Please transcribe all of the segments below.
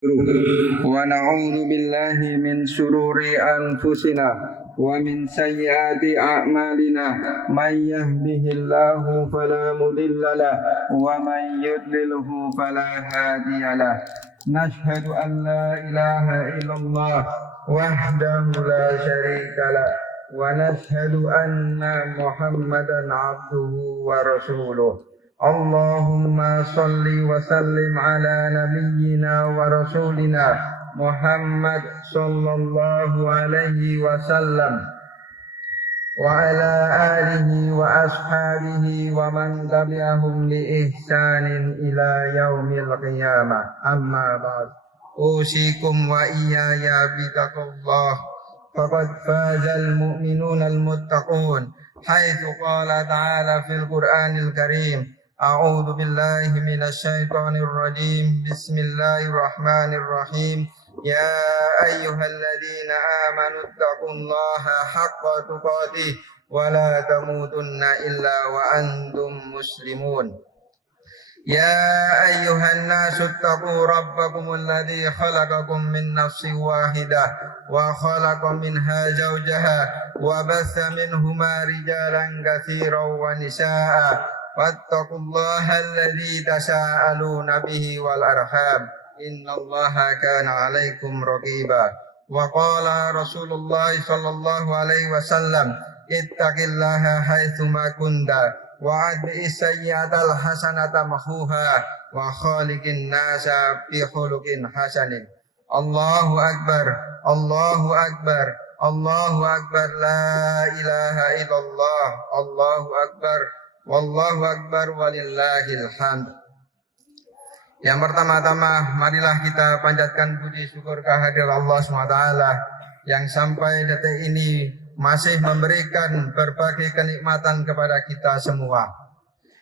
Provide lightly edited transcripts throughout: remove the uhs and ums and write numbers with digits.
ونعوذ بالله من شرور أنفسنا ومن سيئات أعمالنا من يهده الله فلا مضل له ومن يضلله فلا هادي له نشهد أن لا إله إلا الله وحده لا شريك له ونشهد أن محمدا عبده ورسوله اللهم صل وسلم على نبينا ورسولنا محمد صلى الله عليه وسلم وعلى آله وأصحابه ومن تبعهم بإحسان إلى يوم القيامة أما بعد أوصيكم وإياي بتقوى الله فقد فاز المؤمنون المتقون حيث قال تعالى في القرآن الكريم أعوذ بالله من الشيطان الرجيم بسم الله الرحمن الرحيم يا أيها الذين آمنوا اتقوا الله حق تقاته ولا تموتن إلا وأنتم مسلمون يا أيها الناس اتقوا ربكم الذي خلقكم من نفس واحدة وخلق منها زوجها وبث منهما رجالا كثيرا ونساء واتقوا الله الذي تساءلون به والأرحام إن الله كان عليكم رقيبا وقال رسول الله صلى الله عليه وسلم اتق الله حيثما كنت وأتبع السيئة الحسنة محوها وخالق الناس بخلق حسن الله أكبر الله أكبر الله أكبر لا إله إلا الله الله أكبر wallahu akbar walillahil hamd. Yang pertama-tama marilah kita panjatkan puji syukur kehadirat Allah SWT yang sampai detik ini masih memberikan berbagai kenikmatan kepada kita semua.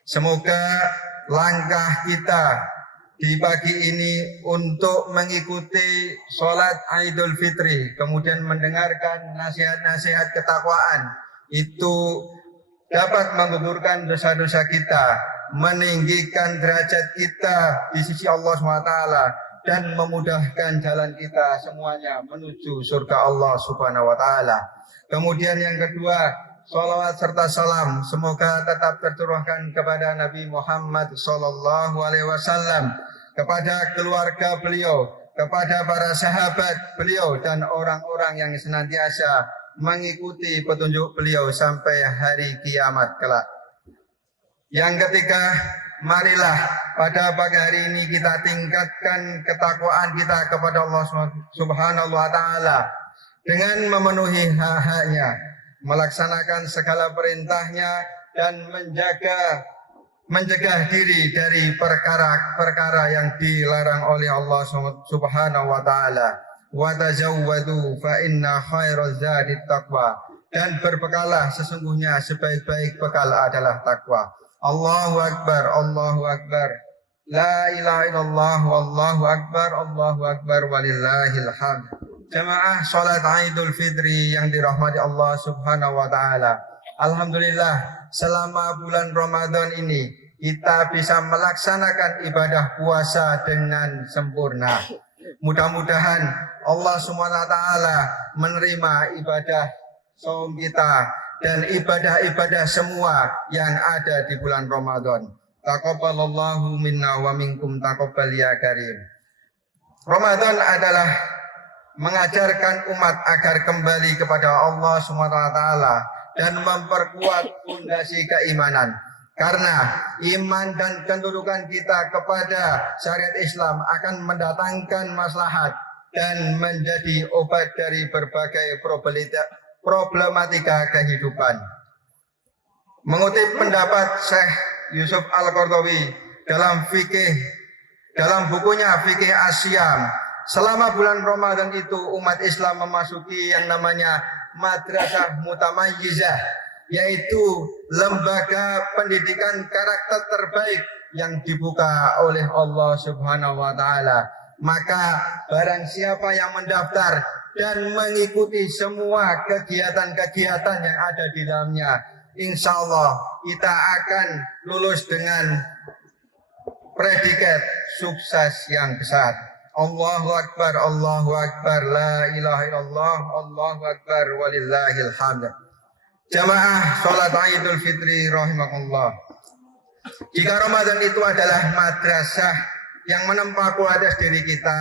Semoga langkah kita di pagi ini untuk mengikuti sholat Idul Fitri, kemudian mendengarkan nasihat-nasihat ketakwaan, itu dapat menggugurkan dosa-dosa kita, meninggikan derajat kita di sisi Allah SWT, dan memudahkan jalan kita semuanya menuju surga Allah Subhanahu wa Ta'ala. Kemudian yang kedua, salawat serta salam semoga tetap tercurahkan kepada Nabi Muhammad Sallallahu Alaihi Wasallam, kepada keluarga beliau, kepada para sahabat beliau, dan orang-orang yang senantiasa mengikuti petunjuk beliau sampai hari kiamat kelak. Yang ketiga, marilah pada pagi hari ini kita tingkatkan ketakwaan kita kepada Allah Subhanahu wa Ta'ala dengan memenuhi hak-haknya, melaksanakan segala perintahnya, dan mencegah diri dari perkara-perkara yang dilarang oleh Allah Subhanahu wa Ta'ala. Wa tazawwadu fa inna khairaz zadi taqwa, dan berbekalah, sesungguhnya sebaik-baik bekal adalah takwa. Allahu akbar, Allahu akbar, la ilaha illallah, wallahu akbar walillahil hamd. Jamaah salat Idul Fitri yang dirahmati Allah Subhanahu wa Ta'ala, alhamdulillah selama bulan Ramadan ini kita bisa melaksanakan ibadah puasa dengan sempurna. Mudah-mudahan Allah SWT menerima ibadah saum kita dan ibadah-ibadah semua yang ada di bulan Ramadan. Taqabbalallahu minna wa minkum taqabbal ya karim. Ramadan adalah mengajarkan umat agar kembali kepada Allah SWT dan memperkuat fondasi keimanan. Karena iman dan kedudukan kita kepada syariat Islam akan mendatangkan maslahat dan menjadi obat dari berbagai problematika kehidupan. Mengutip pendapat Syekh Yusuf Al-Qaradawi dalam bukunya Fikih Asyam, selama bulan Ramadan itu umat Islam memasuki yang namanya madrasah mutamayyizah, yaitu lembaga pendidikan karakter terbaik yang dibuka oleh Allah Subhanahu wa Ta'ala. Maka barang siapa yang mendaftar dan mengikuti semua kegiatan-kegiatan yang ada di dalamnya, insya Allah kita akan lulus dengan predikat sukses yang besar. Allahu Akbar, Allahu Akbar, la ilaha illallah, Allahu Akbar, walillahil hamd. Jamaah sholat Idul Fitri rahimakumullah. Jika Ramadan itu adalah madrasah yang menempa kualitas diri kita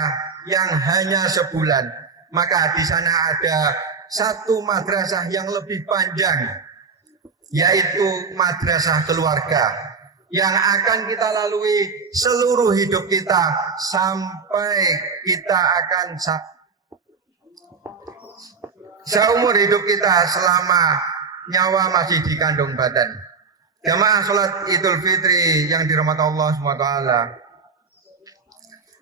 yang hanya sebulan, maka di sana ada satu madrasah yang lebih panjang, yaitu madrasah keluarga, yang akan kita lalui seluruh hidup kita sampai kita akan seumur hidup kita selama nyawa masih di kandung badan. Jamaah sholat Idul Fitri yang dirahmati Allah SWT.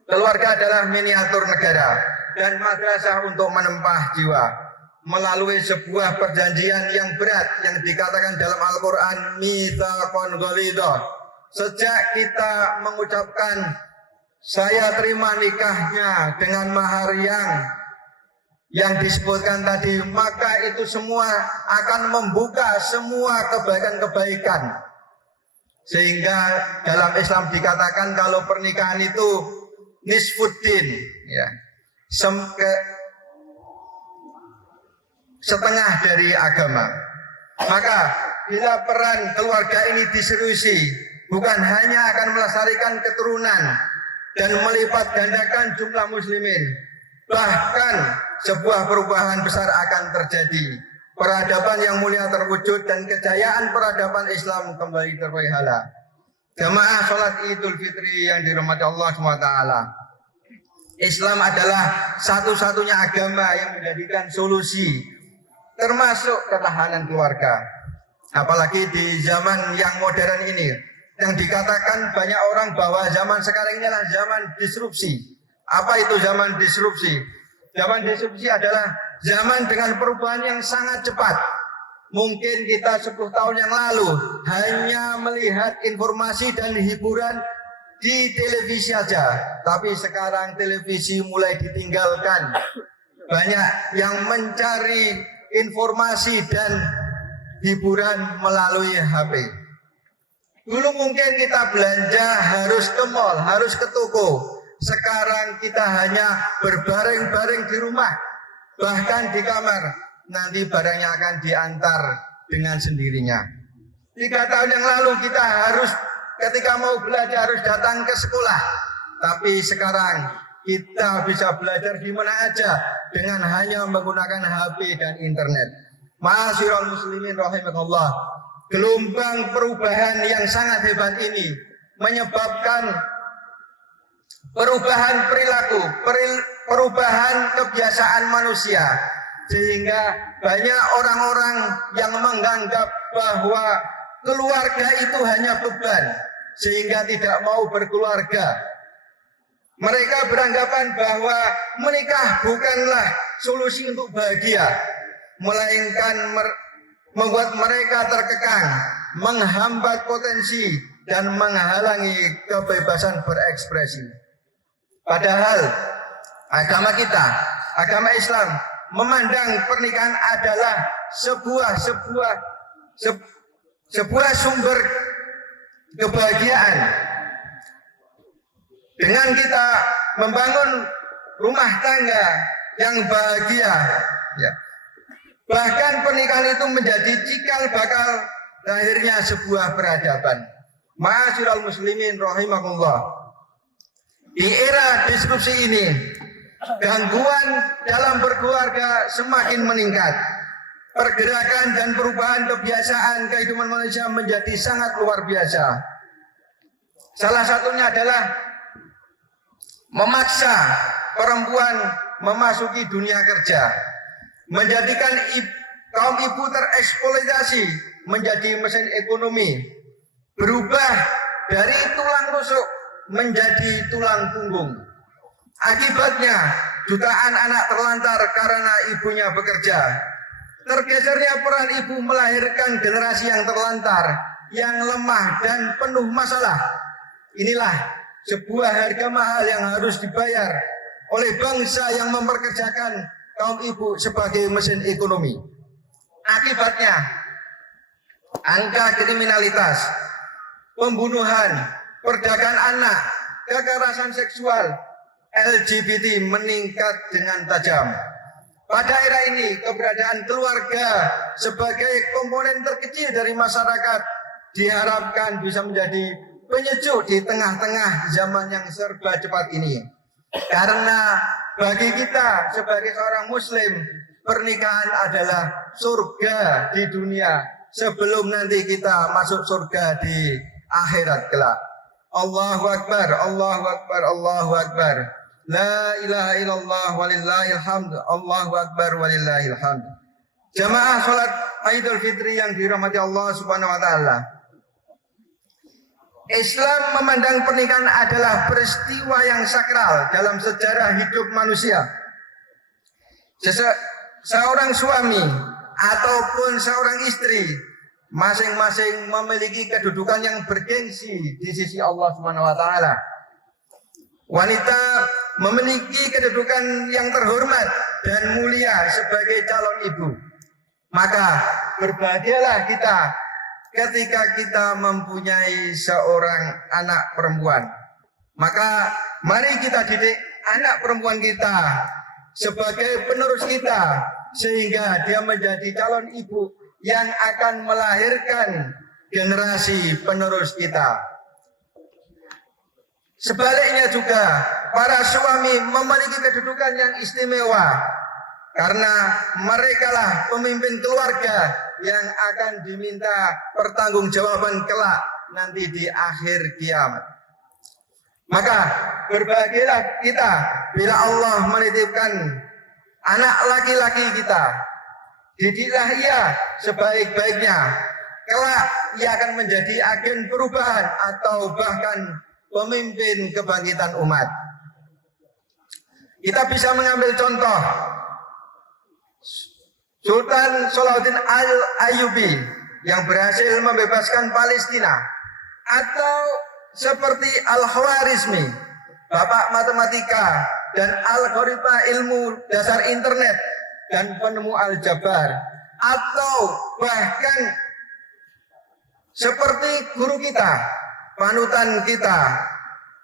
Keluarga adalah miniatur negara dan madrasah untuk menempah jiwa melalui sebuah perjanjian yang berat yang dikatakan dalam Al-Quran mitsaqon ghalidha. Sejak kita mengucapkan saya terima nikahnya dengan mahar yang disebutkan tadi, maka itu semua akan membuka semua kebaikan-kebaikan. Sehingga dalam Islam dikatakan kalau pernikahan itu nisfuddin, ya, setengah dari agama. Maka bila peran keluarga ini diseriusi, bukan hanya akan melestarikan keturunan dan melipat gandakan jumlah muslimin, bahkan sebuah perubahan besar akan terjadi. Peradaban yang mulia terwujud dan kejayaan peradaban Islam kembali terpelihara. Jamaah sholat Idul Fitri yang dirahmati Allah SWT. Islam adalah satu-satunya agama yang menjadikan solusi termasuk ketahanan keluarga. Apalagi di zaman yang modern ini, yang dikatakan banyak orang bahwa zaman sekarang ini adalah zaman disrupsi. Apa itu zaman disrupsi? Zaman disrupsi adalah zaman dengan perubahan yang sangat cepat. Mungkin kita 10 tahun yang lalu hanya melihat informasi dan hiburan di televisi saja, tapi sekarang televisi mulai ditinggalkan. Banyak yang mencari informasi dan hiburan melalui HP. Dulu mungkin kita belanja harus ke mall, harus ke toko. Sekarang kita hanya berbaring-baring di rumah, bahkan di kamar. Nanti barangnya akan diantar dengan sendirinya. 3 tahun yang lalu kita harus ketika mau belajar harus datang ke sekolah. Tapi sekarang kita bisa belajar di mana aja dengan hanya menggunakan HP dan internet. Ma'asyiral muslimin rahimakumullah. Gelombang perubahan yang sangat hebat ini menyebabkan perubahan perilaku, perubahan kebiasaan manusia, sehingga banyak orang-orang yang menganggap bahwa keluarga itu hanya beban, sehingga tidak mau berkeluarga. Mereka beranggapan bahwa menikah bukanlah solusi untuk bahagia, melainkan membuat mereka terkekang, menghambat potensi dan menghalangi kebebasan berekspresi. Padahal agama kita, agama Islam memandang pernikahan adalah sebuah sumber kebahagiaan. Dengan kita membangun rumah tangga yang bahagia, ya, bahkan pernikahan itu menjadi cikal bakal lahirnya sebuah peradaban. Ma'asyiral muslimin rahimakumullah. Di era disrupsi ini, gangguan dalam berkeluarga semakin meningkat. Pergerakan dan perubahan kebiasaan kehidupan manusia menjadi sangat luar biasa. Salah satunya adalah memaksa perempuan memasuki dunia kerja, menjadikan kaum ibu tereksploitasi menjadi mesin ekonomi, berubah dari tulang rusuk menjadi tulang punggung. Akibatnya jutaan anak terlantar karena ibunya bekerja. Tergesernya peran ibu melahirkan generasi yang terlantar, yang lemah dan penuh masalah. Inilah sebuah harga mahal yang harus dibayar oleh bangsa yang memperkerjakan kaum ibu sebagai mesin ekonomi. Akibatnya angka kriminalitas, pembunuhan, perdagangan anak, kekerasan seksual, LGBT meningkat dengan tajam. Pada era ini, keberadaan keluarga sebagai komponen terkecil dari masyarakat diharapkan bisa menjadi penyejuk di tengah-tengah zaman yang serba cepat ini. Karena bagi kita sebagai seorang muslim, pernikahan adalah surga di dunia sebelum nanti kita masuk surga di akhirat kelak. Allahu Akbar, Allahu Akbar, Allahu Akbar. La ilaha illallah walillahil hamd. Allahu Akbar walillahil hamd. Jamaah salat Idul Fitri yang dirahmati Allah Subhanahu wa taala. Islam memandang pernikahan adalah peristiwa yang sakral dalam sejarah hidup manusia. Seorang suami ataupun seorang istri masing-masing memiliki kedudukan yang bergengsi di sisi Allah Subhanahu wa taala. Wanita memiliki kedudukan yang terhormat dan mulia sebagai calon ibu. Maka berbahagialah kita ketika kita mempunyai seorang anak perempuan. Maka mari kita didik anak perempuan kita sebagai penerus kita, sehingga dia menjadi calon ibu yang akan melahirkan generasi penerus kita. Sebaliknya juga, para suami memiliki kedudukan yang istimewa karena merekalah pemimpin keluarga yang akan diminta pertanggungjawaban kelak nanti di akhir kiamat. Maka berbahagialah kita bila Allah menitipkan anak laki-laki kita. Didiklah ia sebaik-baiknya. Kelak ia akan menjadi agen perubahan atau bahkan pemimpin kebangkitan umat. Kita bisa mengambil contoh Sultan Salahuddin Al-Ayyubi yang berhasil membebaskan Palestina, atau seperti Al-Khwarizmi, bapak matematika dan algoritma ilmu dasar internet dan penemu aljabar, atau bahkan seperti guru kita, panutan kita,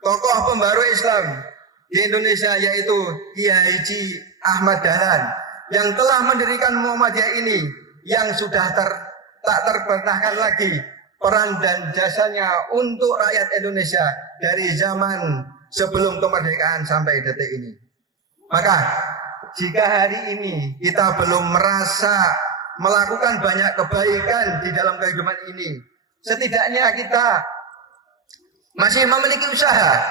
tokoh pembaru Islam di Indonesia, yaitu Kiai Haji Ahmad Dahlan, yang telah mendirikan Muhammadiyah ini, yang sudah tak terbantahkan lagi peran dan jasanya untuk rakyat Indonesia dari zaman sebelum kemerdekaan sampai detik ini. Maka jika hari ini kita belum merasa melakukan banyak kebaikan di dalam kehidupan ini, setidaknya kita masih memiliki usaha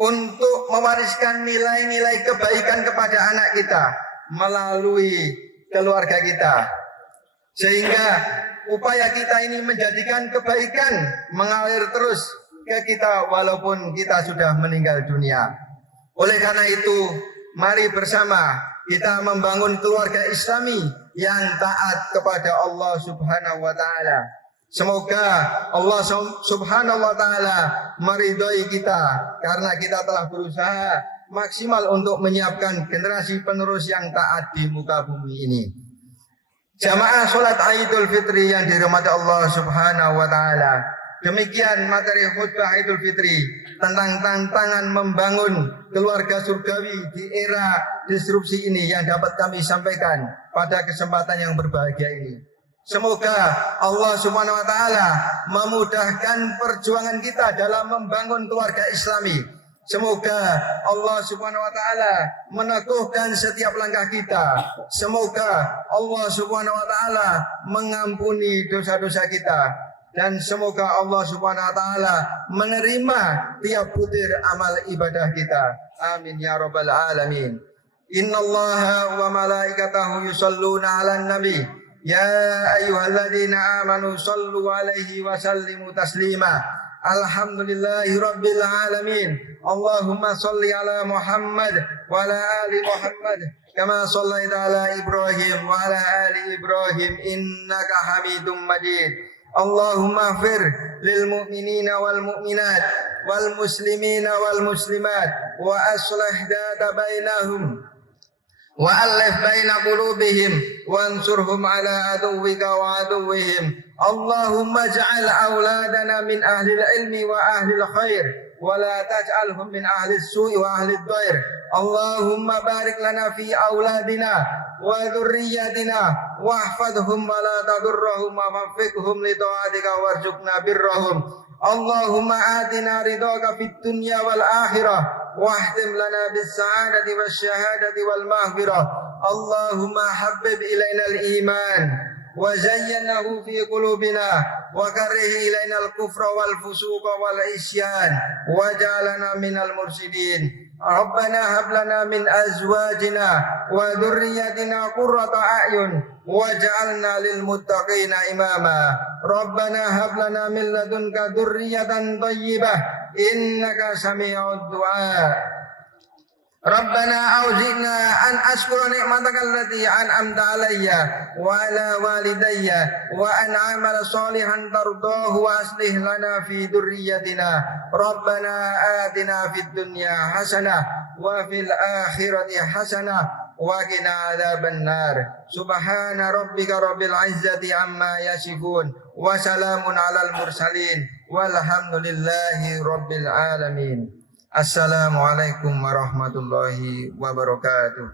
untuk mewariskan nilai-nilai kebaikan kepada anak kita melalui keluarga kita, sehingga upaya kita ini menjadikan kebaikan mengalir terus ke kita walaupun kita sudah meninggal dunia. Oleh karena itu, mari bersama kita membangun keluarga Islami yang taat kepada Allah Subhanahu wa taala. Semoga Allah Subhanahu wa taala meridhai kita karena kita telah berusaha maksimal untuk menyiapkan generasi penerus yang taat di muka bumi ini. Jamaah salat Idul Fitri yang dirahmati Allah Subhanahu wa taala. Demikian materi khutbah Idul Fitri tentang tantangan membangun keluarga surgawi di era disrupsi ini yang dapat kami sampaikan pada kesempatan yang berbahagia ini. Semoga Allah Subhanahu wa taala memudahkan perjuangan kita dalam membangun keluarga Islami. Semoga Allah Subhanahu wa taala meneguhkan setiap langkah kita. Semoga Allah Subhanahu wa taala mengampuni dosa-dosa kita, dan semoga Allah Subhanahu wa taala menerima tiap butir amal ibadah kita. Amin ya rabbal alamin. Innallaha wa malaikatahu yusholluna 'alan nabi. Ya ayyuhalladzina amanu shallu 'alaihi wa sallimu taslima. Alhamdulillahi rabbil alamin. Allahumma salli ala Muhammad wa ala ali Muhammad kama sallaita ala Ibrahim wa ala ali Ibrahim innaka Hamidum Majid. Allahumma ighfir lil mu'minina wal mu'minat wal muslimina wal muslimat wa aslih data bainahum wa alif baina qulubihim wansurhum ala aduwwika wa aduwwihim. Allahumma ij'al auladana min ahli ilmi wa ahli khair ولا تجعلهم من أهل السوء وأهل الضير. اللهم بارك لنا في أولادنا وذرياتنا واحفظهم ولا تضرهم ووفقهم لطاعتك وارزقنا برهم. اللهم آتنا رضاك في الدنيا والآخرة واختم لنا بالسعادة والشهادة والمغفرة. اللهم حبب إلينا الإيمان وزينه في قلوبنا وكره إلينا الكفر والفسوق والعصيان واجعلنا من المرشدين. ربنا هب لنا من أزواجنا وذريتنا قرة أعين واجعلنا للمتقين إماما. ربنا هب لنا من لدنك ذرية طيبة إنك سميع الدعاء. ربنا أوزعنا أن أشكر نعمتك التي أنعمت علي وعلى والدي وأن أعمل صالحا ترضاه وأصلح لنا في ذريتنا. ربنا آتنا في الدنيا حسنة وفي الآخرة حسنة وقنا عذاب النار. سبحان ربك رب العزة عما يصفون وسلام على المرسلين والحمد لله رب العالمين. Assalamualaikum warahmatullahi wabarakatuh.